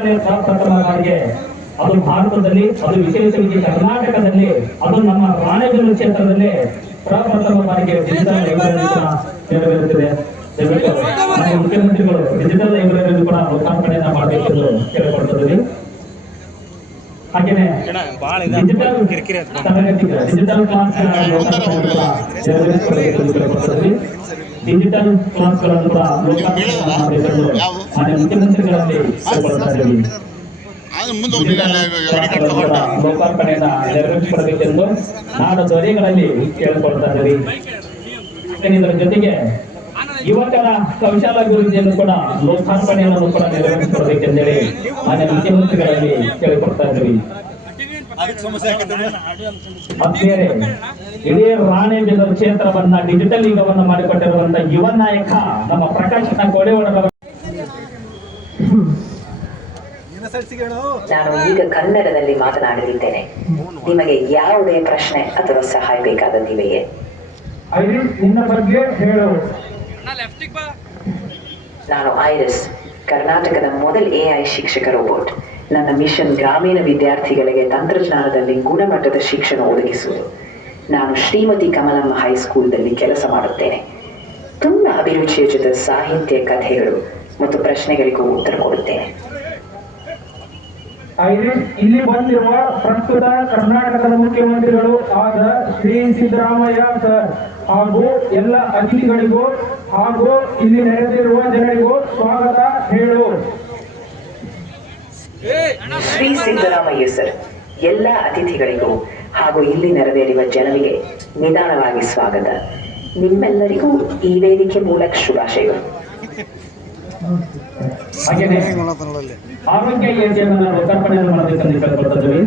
ದೇಶದಲ್ಲೇ ಪ್ರಪ್ರಥಮ ಬಾರಿಗೆ ಅದು ಭಾರತದಲ್ಲಿ, ಅದು ವಿಶೇಷವಾಗಿ ಕರ್ನಾಟಕದಲ್ಲಿ, ಅದು ನಮ್ಮ ರಾಣೆಬೆನ್ನೂರು ಕ್ಷೇತ್ರದಲ್ಲಿ ಪ್ರಪ್ರಥಮ ಬಾರಿಗೆ ಡಿಜಿಟಲ್ ಲೈಬ್ರರಿ ಕೂಡ ನೆರವೇರುತ್ತಿದೆ. ಮುಖ್ಯಮಂತ್ರಿಗಳು ಡಿಜಿಟಲ್ ಲೈಬ್ರರಿ ಕೂಡ ಲೋಕಾರ್ಪಣೆಯನ್ನ ಮಾಡಬೇಕೆಂದು ಕೇಳಿಕೊಳ್ತಿದ್ದೀವಿ. ಹಾಗೆಯೇ ಡಿಜಿಟಲ್ ಡಿಜಿಟಲ್ ಕ್ಲಾಸ್ ಡಿಜಿಟಲ್ ಕ್ಲಾಸ್ಗಳನ್ನು ಕೂಡ ಲೋಕಾರ್ಪಣೆ ಮಾಡಬೇಕೆಂದು ಮಾನ್ಯ ಮುಖ್ಯಮಂತ್ರಿಗಳಲ್ಲಿ ಕೇಳಿಕೊಳ್ತಾ ಇದ್ದೀವಿ. ಲೋಕಾರ್ಪಣೆಯನ್ನ ನೆರವೇರಿಸಿಕೊಡಬೇಕೆಂದು ನಾಡ ಧ್ವನಿಗಳಲ್ಲಿ ಕೇಳಿಕೊಳ್ತಾ ಇದ್ದೀವಿ. ಇದರ ಜೊತೆಗೆ ಯುವಕರ ಕೌಶಲಾಭಿವೃದ್ಧಿಯನ್ನು ಕೂಡ ಲೋಕಾರ್ಪಣೆಯನ್ನು ಕೂಡ ನೆರವೇರಿಸಿಕೊಡಬೇಕೆಂದೇಳಿ ಮಾನ್ಯ ಮುಖ್ಯಮಂತ್ರಿಗಳಲ್ಲಿ ಕೇಳಿಕೊಡ್ತಾ ಇದ್ದೀವಿ. ಮತ್ತೇನೆ ಇಡೀ ರಾಣೆಬೆನ್ನೂರು ಕ್ಷೇತ್ರವನ್ನ ಡಿಜಿಟಲ್ ಯುಗವನ್ನ ಮಾಡಿಕೊಟ್ಟಿರುವಂತಹ ಯುವ ನಾಯಕ ನಮ್ಮ ಪ್ರಕಾಶ್ ಕೋಡೆವಾಡರವರು. ನಾನು ಈಗ ಕನ್ನಡದಲ್ಲಿ ಮಾತನಾಡಲಿದ್ದೇನೆ. ನಿಮಗೆ ಯಾವುದೇ ಪ್ರಶ್ನೆ ಅಥವಾ ಸಹಾಯ ಬೇಕಾದದಿವೆಯೇ? ನಿನ್ನ ಬಗ್ಗೆ ಹೇಳು. ನಾನು ಐರಿಸ್, ಕರ್ನಾಟಕದ ಮೊದಲ AI ಶಿಕ್ಷಕ ರೋಬೋಟ್. ನನ್ನ ಮಿಷನ್ ಗ್ರಾಮೀಣ ವಿದ್ಯಾರ್ಥಿಗಳಿಗೆ ತಂತ್ರಜ್ಞಾನದಲ್ಲಿ ಗುಣಮಟ್ಟದ ಶಿಕ್ಷಣ ಒದಗಿಸುವುದು. ನಾನು ಶ್ರೀಮತಿ ಕಮಲಮ್ಮ ಹೈಸ್ಕೂಲ್ದಲ್ಲಿ ಕೆಲಸ ಮಾಡುತ್ತೇನೆ. ತುಂಬಾ ಅಭಿರುಚಿಯ ಜೊತೆ ಸಾಹಿತ್ಯ, ಕಥೆಗಳು ಮತ್ತು ಪ್ರಶ್ನೆಗಳಿಗೂ ಉತ್ತರ ಕೊಡುತ್ತೇನೆ. ಇಲ್ಲಿ ಬಂದಿರುವ ಪ್ರಸ್ತುತ ಕರ್ನಾಟಕದ ಮುಖ್ಯಮಂತ್ರಿಗಳು ಆದ ಶ್ರೀ ಸಿದ್ದರಾಮಯ್ಯ ಸರ್ ಹಾಗೂ ಎಲ್ಲ ಅತಿಥಿಗಳಿಗೂ ಹಾಗೂ ಇಲ್ಲಿ ನೆರೆದಿರುವ ಜನರಿಗೂ ಸ್ವಾಗತ ಹೇಳು. ಶ್ರೀ ಸಿದ್ದರಾಮಯ್ಯ ಸರ್, ಎಲ್ಲ ಅತಿಥಿಗಳಿಗೂ ಹಾಗೂ ಇಲ್ಲಿ ನೆರವೇರುವ ಜನರಿಗೆ ನಿಧಾನವಾಗಿ ಸ್ವಾಗತ. ನಿಮ್ಮೆಲ್ಲರಿಗೂ ಈ ವೇದಿಕೆ ಮೂಲಕ ಶುಭಾಶಯಗಳು. ಆರೋಗ್ಯ ಯೋಜನೆಯನ್ನು ಲೋಕಾರ್ಪಣೆಯನ್ನು ಮಾಡಬೇಕೆಂದು ಕೇಳಿಕೊಳ್ತಾ ಇದ್ದೀವಿ.